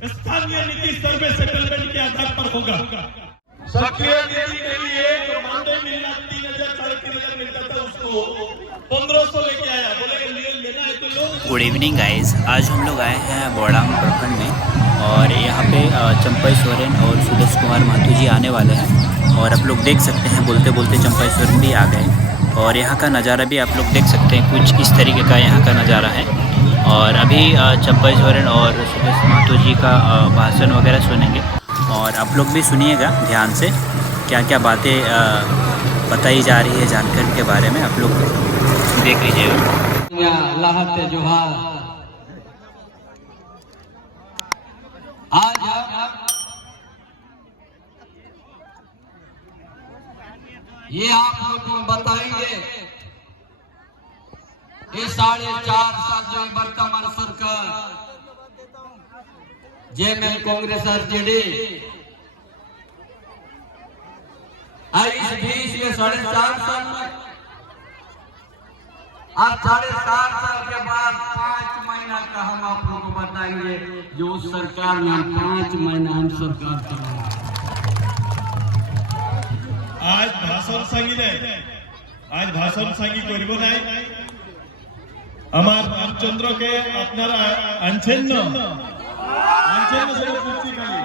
स्थानीय नीति सर्वे सेटलमेंट के आधार पर होगा। सक्रिय नीति के लिए जो मानदेय मिलना 3000 3,500 मिलता था उसको 1500 लेके आया। बोले लेना है तो लो। गुड इवनिंग गाइस, आज हम लोग आए हैं बोड़ाम प्रखंड में और यहाँ पे चंपई सोरेन और सुदेश कुमार महतो जी आने वाले हैं और आप लोग देख सकते हैं बोलते बोलते चंपई सोरेन भी आ गए और यहाँ का नज़ारा भी आप लोग देख सकते हैं। कुछ इस तरीके का यहाँ का नज़ारा है और अभी चंपई सोरेन और सुदेश महतो जी का भाषण वगैरह सुनेंगे और आप लोग भी सुनिएगा ध्यान से क्या क्या बातें बताई जा रही है जानकारी के बारे में, आप लोग देख लीजिएगा। आज ये आप लोग को बताएंगे ये 4.5 साल जो वर्तमान सरकार जेएमएम कांग्रेस आरजेडी इस बीच में 4.5 साल में अब 4.5 साल के बाद 5 महीना का हम आप लोगों को बताएंगे जो सरकार में 5 महीना हम सरकार चलाएंगे। आज भाषण सांगिले आज भाषण सांगी करब ना আমার রামচন্দ্রকে আপনারা আনছেন না সেটা বুঝছি খালি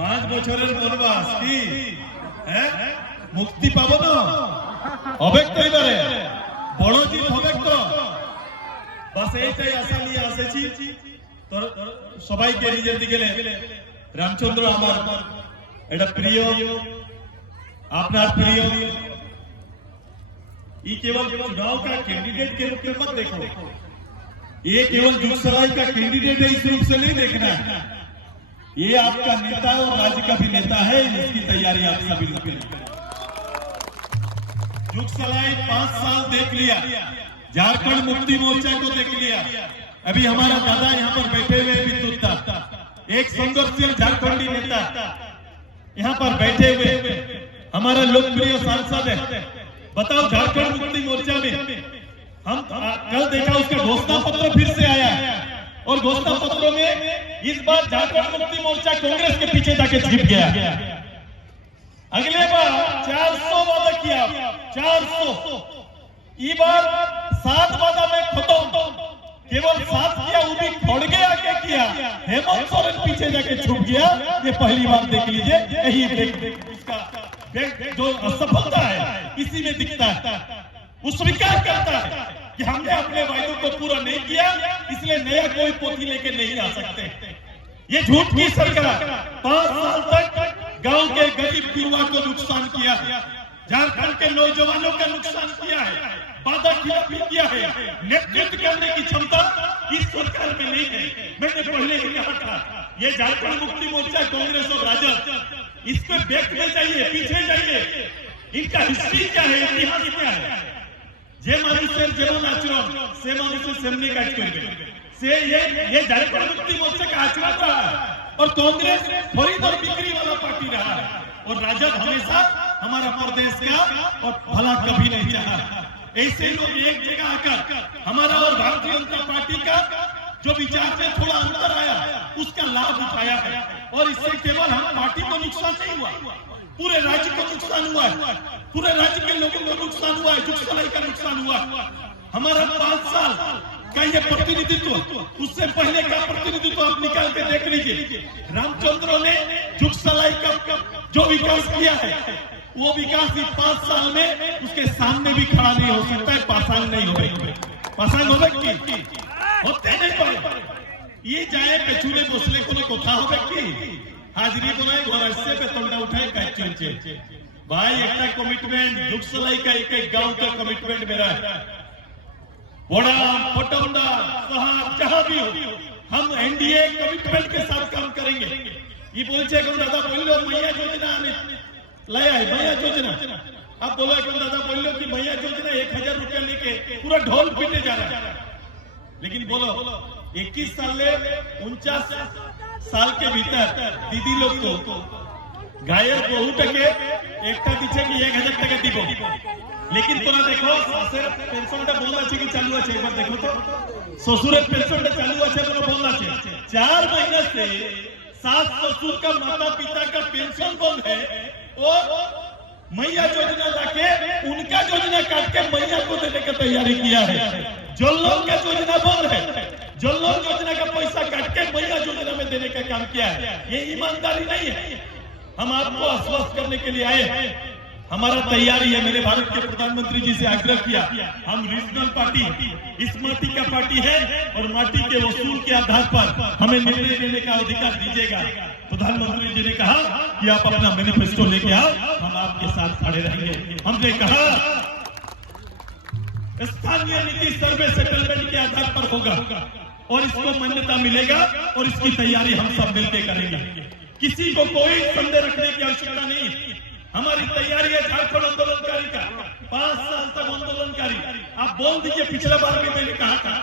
5 বছরের বনবাস কি মুক্তি পাবো না হবে তো এবারে বড় জিত হবে তো বাস এইটাই আশা নিয়ে আসেছি তো সবাইকে নিজের দিকে রামচন্দ্র আমার এটা প্রিয় আপনার প্রিয় ये केवल चुनाव का कैंडिडेट के रूप में मत देखो, ये केवल जुगसराय का कैंडिडेट है इस रूप से नहीं देखना है। ये आपका नेता और राज्य का भी नेता है, इसकी तैयारी आप सभी लोग करें। जुगसराय 5 साल देख लिया, झारखंड मुक्ति मोर्चा को देख लिया, अभी हमारा दादा यहाँ पर बैठे हुए विद्युत था, एक संघर्षशील झारखंडी नेता यहाँ पर बैठे हुए हमारा लोकप्रिय सांसद है। बताओ झारखंड मुक्ति मोर्चा में हम कल देखा उसका घोषणा पत्र फिर से आया और घोषणा पत्रों में इस बार झारखंड मुक्ति मोर्चा कांग्रेस के पीछे जाके छिप गया। अगले बार 400 वादा किया, 400 इस बार 7 वादा में खत्म, केवल 7 किया वो भी खोड़ गया। क्या किया? हेमंत सोरेन पीछे जाके छुप गया। ये पहली बार देख लीजिए, यही इसका जो असफलता है इसी में दिखता है। वो स्वीकार करता है कि हमने अपने वायदों को पूरा नहीं किया, इसलिए नया कोई पोथी लेके नहीं आ सकते। ये झूठ की सरकार 5 साल तक गांव के गरीब युवा को नुकसान किया है, झारखंड के नौजवानों का नुकसान किया है, वादा किया है। नेतृत्व करने की क्षमता इस सरकार में नहीं है। मैंने पहले ही कहा था ये झारखंड मुक्ति मोर्चा कांग्रेस और राजद इस पे देखने चाहिए, पीछे जाइए, इनका हिस्ट्री क्या है, इतिहास क्या है। जे मानुषेर जेमन आचरण से मानुषेर सेमनी काज करबे से ये झारखंड मुक्ति मोर्चा का आचरण रहा और कांग्रेस खरीद और बिक्री वाला पार्टी रहा और राजद हमेशा हमारा प्रदेश का और भला कभी नहीं चाहा। ऐसे लोग एक जगह आकर हमारा और भारतीय जनता पार्टी का जो विचार में थोड़ा अंतर आया उसका लाभ उठाया है और इससे केवल हम पार्टी को नुकसान नहीं हुआ, पूरे राज्य को नुकसान हुआ है, पूरे राज्य के लोगों को नुकसान हुआ है, जुगसराय का नुकसान हुआ। हमारा 5 साल का ये प्रतिनिधित्व, उससे पहले का प्रतिनिधित्व आप निकाल के देख लीजिए। रामचंद्र ने जुगसराय का जो विकास किया है वो विकास इस 5 साल में उसके सामने भी खड़ा नहीं हो सकता है। पासांग नहीं हो, पासांग हो होते नहीं पारे ये जाए पेचुले बसले को कथा হবে কি हाजिरी बोले घर से पे तंडा उठाए काट चलचे भाई। एक कमिटमेंट जुगसराय का एक गांव का कमिटमेंट मेरा है। बड़ा पटौंडा साहब जहां भी हो हम एनडीए कमिटमेंट के साथ काम करेंगे। ये बोलছে এখন दादा बोलो मैया योजना लाया है, मैया योजना। अब बोलो এখন दादा बोलो कि मैया योजना 1000 रुपया लेके पूरा ढोल पीटे जा रहा है। लेकिन बोलो 21 साल ले 49 साल के भीतर दीदी लोग को गायर बहु टके एक दिखे कि 1000 টাকা দিব लेकिन तोरा देखो सासेर पेंशनটা বন্ধ আছে কি চালু আছে একবার দেখো তো শ্বশুরের পেंशनটা চালু আছে না বন্ধ আছে 4 महीने से सास ससुर का माता पिता का पेंशन बंद है और मैया योजना लाके उनका योजना काट के मैया को देने की तैयारी किया है। जल लोग का योजना बंद है, जल लोग योजना का पैसा काट के मैया योजना में देने का काम किया है। ये ईमानदारी नहीं है। हम आपको आश्वस्त करने के लिए आए हैं, हमारा तैयारी है। मैंने भारत के प्रधानमंत्री जी से आग्रह किया, हम रीजनल पार्टी इस माटी का पार्टी है और माटी के वसूल के आधार पर हमें निर्णय लेने का अधिकार दीजिएगा। प्रधानमंत्री जी ने कहा कि आप अपना मैनिफेस्टो लेके आओ, हम आपके साथ खड़े रहेंगे। हमने कहा स्थानीय नीति सर्वे सेटलमेंट के आधार पर होगा और इसको मान्यता मिलेगा और इसकी तैयारी हम सब मिलकर करेंगे। किसी को कोई संदेह रखने की आवश्यकता नहीं। हमारी तैयारी है झारखंड आंदोलनकारी का 5 साल तक आंदोलनकारी। आप बोल दीजिए, पिछला बार भी मैंने कहा था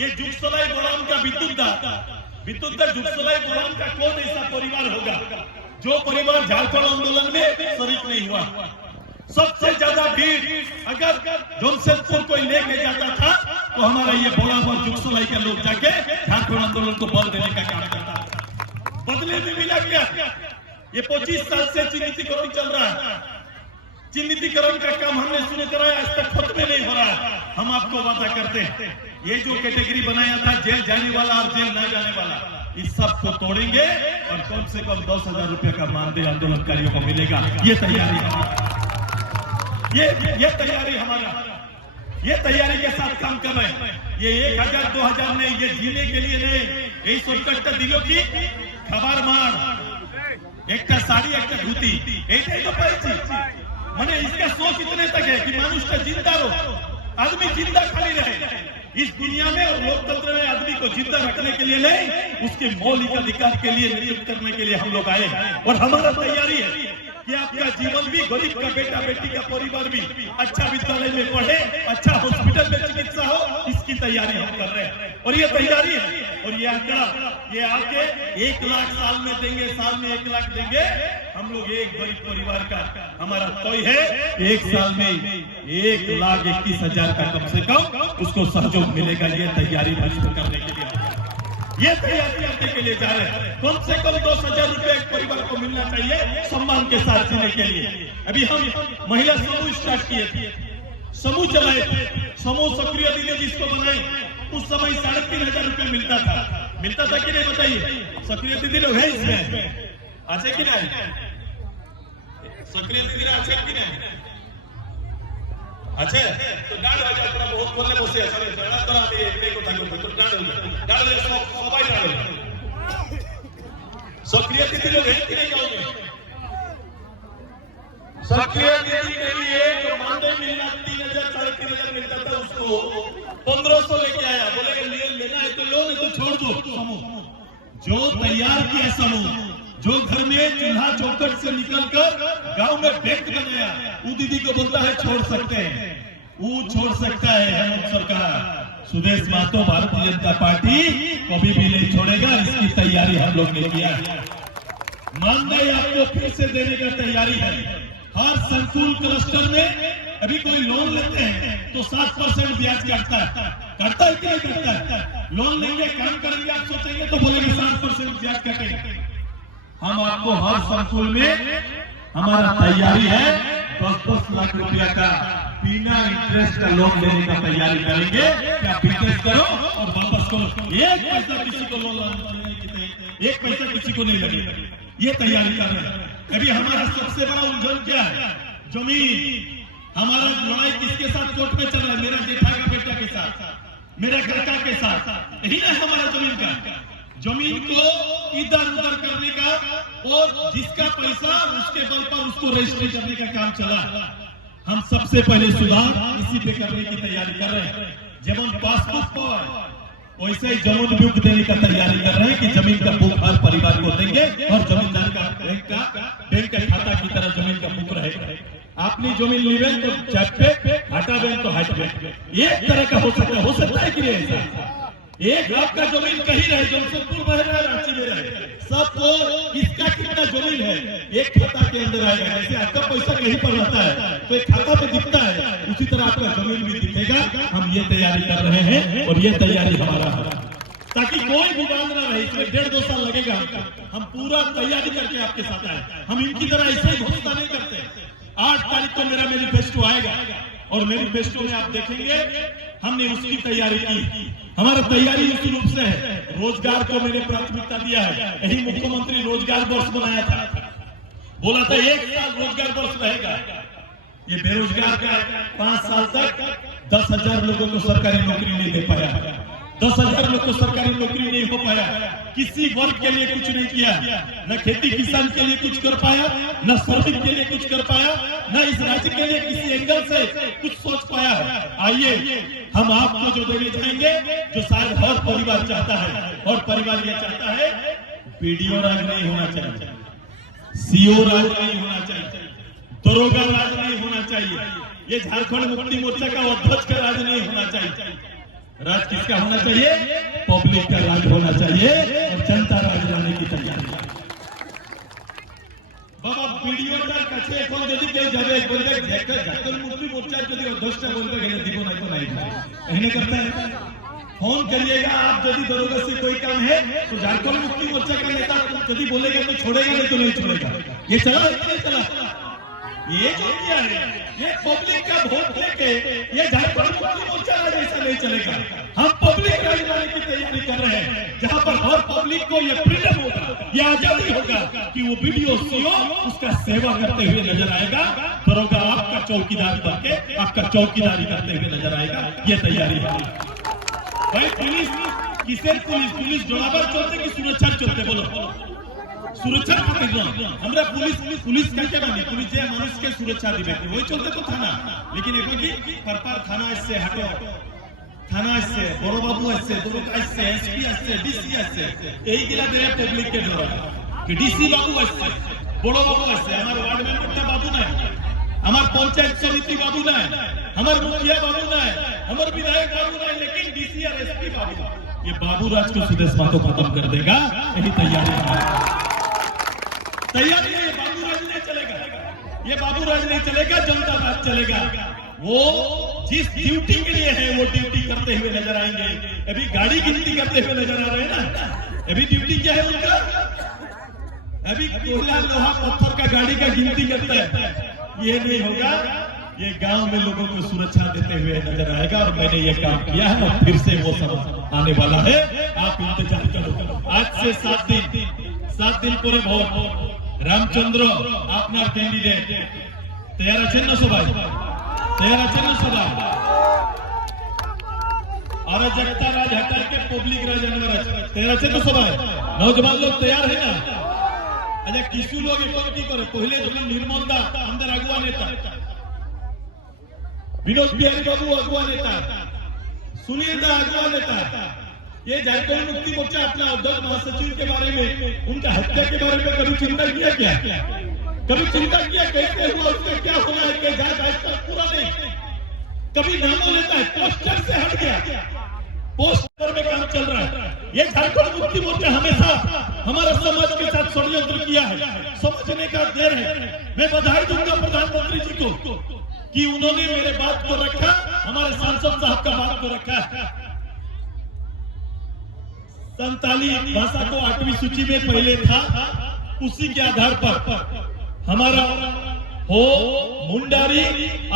ये जुगसलाई बोराम का विद्युत जुगसलाई बोराम का कौन ऐसा परिवार होगा जो परिवार झारखंड आंदोलन में शरीक नहीं हुआ। सबसे ज्यादा भीड़ अगर जमशेदपुर कोई लेके जाता था तो हमारा ये बोराम और जुगसलाई के लोग जाके झारखंड आंदोलन को बल देने का काम करता था। बदले में मिला क्या? ये 25 साल से चिन्हितीकरण चल रहा है। चिन्हितीकरण का काम हमने शुरू कराया, आज तक खत्म नहीं हो रहा है। हम आपको वादा करते हैं ये जो कैटेगरी बनाया था जेल जाने वाला और जेल न जाने वाला, इस सब को तोड़ेंगे और कम से कम 10,000 रुपए का मानदेय आंदोलनकारियों को मिलेगा। ये तैयारी हमारा ये तैयारी के साथ काम कर रहे हैं। ये 1,000 2,000 नहीं, ये जीने के लिए नहीं। यही सोचकर दिलों की खबर मार एक साड़ी एक धुती मैंने इसका सोच इतने तक है कि मनुष्य जिंदा रहो, आदमी जिंदा खाली रहे इस दुनिया में। और लोकतंत्र में आदमी को जिंदा रखने के लिए नहीं, उसके मौलिक अधिकार के लिए नियुक्त करने के लिए हम लोग आए। और हमारा तैयारी है कि आपका जीवन भी, गरीब का बेटा बेटी का परिवार भी अच्छा विद्यालय में पढ़े, अच्छा हॉस्पिटल में चिकित्सा हो, इसकी तैयारी हम कर रहे हैं। और ये तैयारी है और ये आंकड़ा ये आके 1 लाख साल में देंगे, साल में 1 लाख देंगे। हम लोग एक गरीब परिवार का हमारा तय है 1 साल में 1,21,000 का कम से कम उसको सहयोग मिलेगा। ये तैयारी करने के लिए ये तैयारी करने के लिए जा रहे हैं। कम से कम 10,000 रुपए एक परिवार को मिलना चाहिए सम्मान के साथ जीने के लिए। अभी हम महिला समूह स्टार्ट किए थे, समूह चलाए थे, समूह सक्रिय दीदी जिसको बनाए, उस समय 3,500 रुपए मिलता था कि नहीं बताइए? सक्रिय दीदी लोग है इसमें আছে কি নাই? सक्रिय दीदी আছে কি নাই? আছে তো ডাল হয়ে যায়। তোরা বহুত বললে বসে আছে, ডাল তোরা আমি এই কথা বলবো তো ডাল হয়ে যায়। ডাল হয়ে সবাই ডাল হয়ে যায়। सक्रिय दीदी लोग है कि नहीं जाओगे? सक्रिय दीदी के लिए जो मानदेय मिलना 3,000 3,500 मिलता था उसको 1,500 लेके आया। बोले लेना है तो लो, नहीं तो छोड़ दो। समूह जो तैयार किया, समूह जो घर में चूल्हा चौखट से निकलकर गांव में बैंक बनाया, वो दीदी को बोलता है छोड़ सकते हैं, वो छोड़ सकता है। हेमंत सरकार, सुदेश महतो, भारतीय जनता पार्टी कभी भी नहीं छोड़ेगा। इसकी तैयारी हम लोग ने किया है। मानदेय आपको फिर से देने का तैयारी है। हर संकुल क्लस्टर में अभी कोई लोन लेते हैं तो 7% ब्याज काटता है कि नहीं काटता है? लोन लेंगे, काम करेंगे, आप सोचेंगे तो बोलेंगे 7% ब्याज काटेंगे। हम आपको हर संकुल में हमारा तैयारी है 10-10 लाख रुपया का बिना इंटरेस्ट का लोन लेने का तैयारी करेंगे। क्या बिजनेस करो और वापस करो, 1 पैसा किसी को लोन नहीं, 1 पैसा किसी को नहीं लगेगा। ये तैयारी कर रहे हैं। अभी हमारा सबसे बड़ा उलझन क्या है? जमीन। हमारा लड़ाई किसके साथ कोर्ट में चल रहा है? मेरा जेठा का बेटा के साथ, मेरे काका के साथ। यही ना हमारा जमीन का, जमीन को इधर उधर करने का और जिसका पैसा उसके बल पर उसको रजिस्ट्री करने का काम चला। हम सबसे पहले सुधार इसी पे करने की तैयारी कर रहे हैं। जमीन पासबुक पर वैसे ही जमीन बुक देने का तैयारी कर रहे हैं कि जमीन का बुक हर परिवार को देंगे और जमींदार का बैंक का खाता की तरह जमीन का बुक रहेगा। आपने जमीन ली तो चेक पे, हटा बैंक तो हट बैंक, एक तरह का हो सकता है कि नहीं? 1 लाख का जमीन कहीं रहे, जमशेदपुर में रहे, रांची में रहे, सबको किसका कितना जमीन है एक खाता के अंदर आएगा। जैसे आपका पैसा कहीं पर रहता है तो एक खाता पे दिखता है, उसी तरह आपका जमीन भी दिखेगा। हम ये तैयारी कर रहे हैं और ये तैयारी हमारा है ताकि कोई विवाद ना रहे। इसमें 1.5-2 साल लगेगा। हम पूरा तैयारी करके आपके साथ आए। हम इनकी तरह ऐसे घोषणा नहीं करते। 8 तारीख को मेरा मैनिफेस्टो आएगा और मैनिफेस्टो में आप देखेंगे हमने उसकी तैयारी की। हमारा तैयारी इसी रूप से है। रोजगार को मैंने प्राथमिकता दिया है। यही मुख्यमंत्री रोजगार वर्ष बनाया था, बोला था 1 साल रोजगार वर्ष रहेगा। ये बेरोजगार का 5 साल तक 10,000 लोगों को सरकारी नौकरी नहीं दे पाया। 10,000 लोग को सरकारी नौकरी नहीं हो पाया। किसी वर्ग के लिए कुछ नहीं किया, न खेती किसान के लिए कुछ कर पाया, न श्रमिक के लिए कुछ कर पाया, न इस राज्य के लिए किसी एंगल से कुछ सोच पाया। आइए हम आपको जो देने जाएंगे जो शायद हर परिवार चाहता है। और परिवार ये चाहता है बीडीओ राज नहीं होना चाहिए, सीओ राज नहीं होना चाहिए, दरोगा राज नहीं होना चाहिए, ये झारखंड मुक्ति मोर्चा का अध्यक्ष का राज नहीं होना चाहिए। राज किसका होना चाहिए? पब्लिक का राज होना चाहिए और जनता राज लाने की तैयारी। बाबा वीडियोटार কাছে এখন যদি কেউ যাবে বলবে ঝাড়খণ্ড মুক্তি মোর্চার যদি অধ্যক্ষটা বলবে গেলে দিব না तो नहीं कहने करता है। फोन करिएगा आप यदि दरोगा से कोई काम है तो झारखंड मुक्ति मोर्चा का नेता यदि बोलेगा तो छोड़ेगा नहीं तो नहीं छोड़ेगा। ये चला नहीं चला। ये जो किया है ये पब्लिक का वोट लेके ये झारखंड मुक्ति मोर्चा राज ऐसा नहीं चलेगा। हम पब्लिक राज लाने की तैयारी कर रहे हैं जहां पर हर पब्लिक को ये फ्रीडम होगा, ये आजादी होगा कि वो वीडियो सीओ उसका सेवा करते हुए नजर आएगा, दरोगा आपका चौकीदार बनके आपका चौकीदारी करते हुए नजर आएगा। ये तैयारी है भाई। पुलिस किसे पुलिस जोड़ावर चलते कि सुरक्षा चलते बोलो? सुरक्षा আমরা পুলিশ কাকে মানি? পুলিশ যে মানুষকে সুরক্ষা দিবে ওই চলতে তো থানা। लेकिन এখন কি পারপার থানা আসছে, হাটো থানা আসছে, বড় বাবু আসছে, দরকা আসছে, এসপি আসছে, ডিসি আসছে, এইগুলা দিয়ে পাবলিককে ডরায়। কি ডিসি বাবু আসছে, বড় বাবু আসছে, আমার ওয়ার্ড মেম্বারটা বাবু নাই, আমার পঞ্চায়েত সমিতি বাবু নাই, আমার মুখিয়া বাবু নাই, আমার विधायक बाबू नहीं, लेकिन डीसी और एसपी बाबू। ये बाबू राज को सुदेशमा को खत्म कर देगा। यही तैयारी है। तैयारी है। ये बाबू राज नहीं चलेगा, ये बाबू राज नहीं चलेगा, जनता राज चलेगा। वो जिस ड्यूटी के लिए है वो ड्यूटी करते हुए नजर आएंगे। अभी गाड़ी गिनती करते हुए नजर आ रहे हैं ना। अभी ड्यूटी क्या है उनका? अभी कोयला लोहा पत्थर का गाड़ी का गिनती करता है। ये नहीं होगा। ये गांव में लोगों को सुरक्षा देते हुए नजर आएगा और मैंने ये काम किया है और फिर से वो सब आने वाला है। आप इंतजार करो। आज से 7 दिन पूरे भोट रामचंद्र আপনার ক্যান্ডিডেট তৈরি আছেন না সবাই? तैयार আছেন না সবাই? अराजकता राज हटा के पब्लिक राज आने तैयार আছেন না সবাই? नौजवान लोग तैयार है ना? अच्छा किसु लोग এখন কি করে? पहले যখন निर्मल दा अंदर अगुआ नेता विनोद बिहारी बाबू अगुआ नेता, सुनील दा अगुआ नेता, ये झारखंड मुक्ति मोर्चा अपना अध्यक्ष महासचिव के बारे में उनका हत्या के बारे में कभी चिंता किया क्या? कभी चिंता किया कैसे हुआ, उसका क्या होना है? कि जांच आज तक पूरा नहीं। कभी नामों लेता है, पोस्टर से हट गया, पोस्टर में काम चल रहा है। ये झारखंड मुक्ति मोर्चा हमेशा हमारा समाज के साथ षड्यंत्र किया है। समझने का देर है। मैं बधाई दूंगा प्रधानमंत्री जी को कि उन्होंने मेरे बात को रखा, हमारे सांसद साहब का बात को रखा। संताली भाषा को 8वीं सूची में पहले था, उसी के आधार पर हमारा हो मुंडारी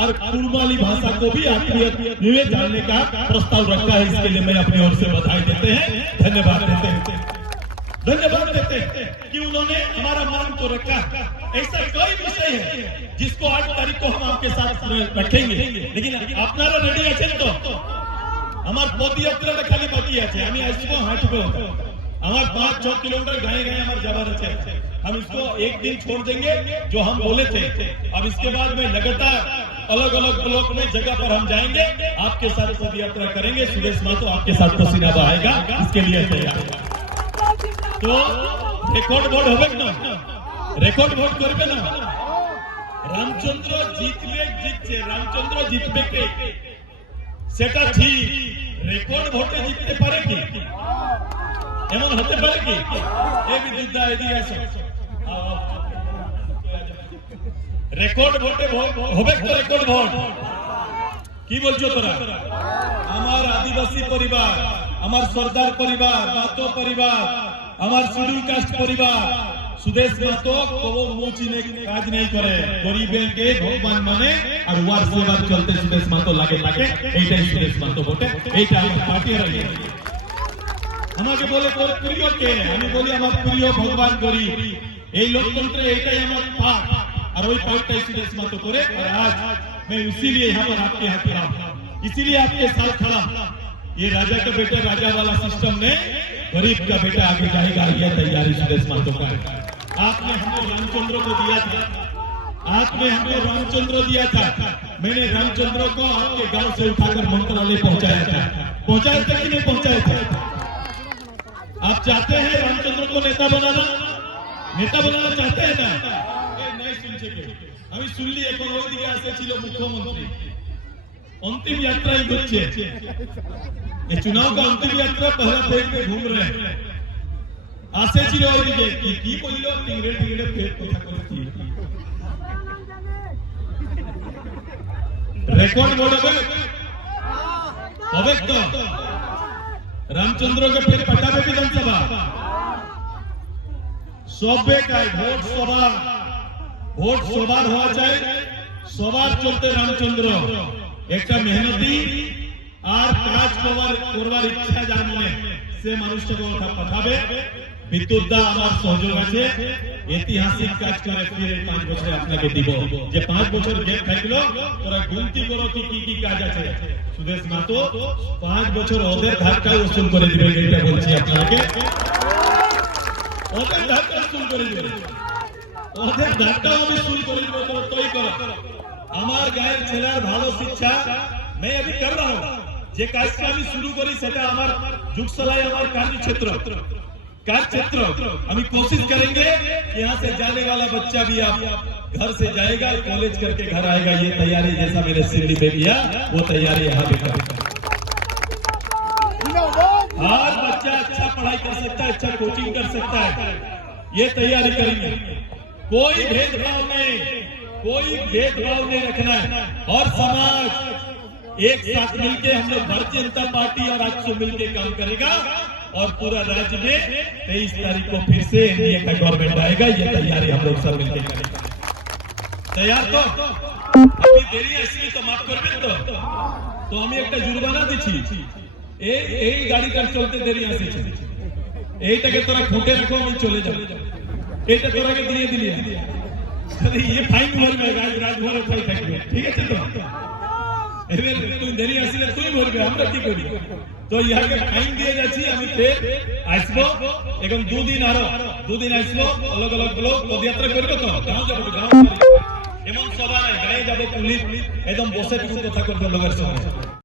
और कुरमाली भाषा को भी 8वीं में डालने का प्रस्ताव रखा है। इसके लिए मैं अपनी ओर से बधाई देते हैं, धन्यवाद देते हैं कि उन्होंने हमारा मांग को रखा। ऐसा कोई विषय है जिसको 8 तारीख को हम आपके साथ रखेंगे, लेकिन আপনারা रेडी আছেন তো? আমার পদযাত্রা খালি বাকি আছে। আমি আসবো হাঁটবো, আমার 5-6 किलोमीटर गाए गए हमारे जावर আছে। हम इसको एक दिन छोड़ देंगे जो हम बोले थे। अब इसके बाद में लगातार अलग अलग ब्लॉक में जगह पर हम जाएंगे, आपके साथ पदयात्रा करेंगे। सुदेश महतो आपके साथ पसीना बहाएगा, इसके लिए तैयार। तो रेकर्ड भोट হবে না? रेकर्ड ভোট করবে না? রামচন্দ্র জিতছে, রামচন্দ্র জিতবে কে সেটা ঠিক। রেকর্ড ভোটে জিততে পারে কি? এমন হতে পারে কি? এই বিদ্যুৎদা এদিকে আসো। রেকর্ড ভোটে হবে তো, রেকর্ড ভোট। কি বলছো তোরা? আমার আদিবাসী পরিবার, আমার সর্দার পরিবার, মাতো পরিবার, আমার শিডিউল কাস্ট পরিবার, সুদেশ মাতো কোনো মুচিনে কাজ নেই করে, গরিবকে ভগবান মানে আর ওয়ার সেবার চলতে সুদেশ মাতো লাগে থাকে। এইটাই সুদেশ মাতো ভোটে, এইটা আমার পার্টির আগে। আমাকে বলে তোর প্রিয় কে? আমি বলি আমার প্রিয় ভগবান গরিব। এই लोकतंत्र এইটাই আমার পাঠ, और वही पार्टी सुदेश मातो करे। और आज मैं इसीलिए यहाँ पर आपके हाथ खड़ा, इसीलिए आपके साथ खड़ा। ये राजा का बेटा राजा वाला सिस्टम में गरीब का बेटा आगे जाएगा, ये तैयारी सुदेश मातो का है। आपने हमको रामचंद्र को दिया था, आपने हमको रामचंद्र दिया था। मैंने रामचंद्र को आपके गांव से उठाकर मंत्रालय पहुंचाया था। पहुंचाया था कि नहीं पहुंचाया था? आप चाहते हैं रामचंद्र को नेता बनाना? नेता बनाना चाहते हैं ना? नहीं सुनছে কেউ। আমি শুনলি এখন ওইদিকে আসে ছিল মুখ্যমন্ত্রী, अंतिम यात्रा ही হচ্ছে। ये चुनाव का अंतिम यात्रा पहला फेज में घूम रहे हैं। আসে ছিল ওইদিকে কি বললো? টিংরে টিংরে ফের কথা করছি। রেকর্ড ভোট হবে তো? রামচন্দ্রকে ফের পাঠাবে বিধানসভা? সবে কাজ ভোট সভা, ভোট সবার হওয়া চাই, সবার চলতে রামচন্দ্র একটা মেহনতি আর কাজ করবার ইচ্ছা যার মনে, সে মানুষটাকে ওটা পাঠাবে। বিদ্যুৎদা আমার সহযোগ আছে, ঐতিহাসিক কাজ করে ফিরে 5 বছরে আপনাকে দিব। যে 5 বছর গ্যাপ থাকলো, তোরা গুনতি করো কি কি কাজ আছে। সুদেশ মাতো 5 বছর ওদের ধাক্কা উসুল করে দিবে, এটা বলছি আপনাকে। ওদের ধাক্কা উসুল করে দিবে, ওদের ধাক্কা আমি শুরু করে দিব। তৈরি করো। আমার গায়ের ছেলের ভালো শিক্ষা मैं अभी कर रहा हूं। যে কাজটা আমি শুরু করি সেটা আমার যুগসলাই আমার कार्यक्षेत्र हम कोशिश करेंगे कि यहाँ से जाने वाला बच्चा भी आप घर से जाएगा, कॉलेज करके घर आएगा। ये तैयारी जैसा मेरे सिल्ली पे किया, वो तैयारी यहाँ भी करेगा। हर बच्चा अच्छा पढ़ाई कर सकता है, अच्छा कोचिंग कर सकता है, ये तैयारी करेंगे। कोई भेदभाव नहीं रखना है। और समाज एक साथ मिलके हम लोग भारतीय जनता पार्टी और राजस्व मिलके काम करेगा, और पूरा राज्य में 23 तारीख को फिर से एनडीए का गवर्नमेंट आएगा। ये तैयारी हम लोग सब मिलकर करेंगे। तैयार तो? अभी देरी है इसलिए तो माफ कर तो हम एक जुर्माना দিচ্ছি। এই গাড়িটা চলতে দেরি আছে, এইটাকে তোরা খুঁটে রাখো, আমি চলে যাব। এইটা তোরাকে দিয়ে দিলি, ये फाइन भरবে, রাজভরে ফাইন থাকবে, ঠিক আছে তো? এবার তুই দেরি আসলে তুই ভরবে, আমরা কি করি? তো ইয়াকে ফাইন দিয়ে যাচ্ছি। আমি ফের আসবো, এখন 2 দিন আসবো, अलग अलग লোক পদযাত্রা করবে তো, গাঁও যাবো, গাঁও এমন সভা নাই, গায়ে যাবো, পুলিশ একদম বসে কথা করবে লোকের সঙ্গে।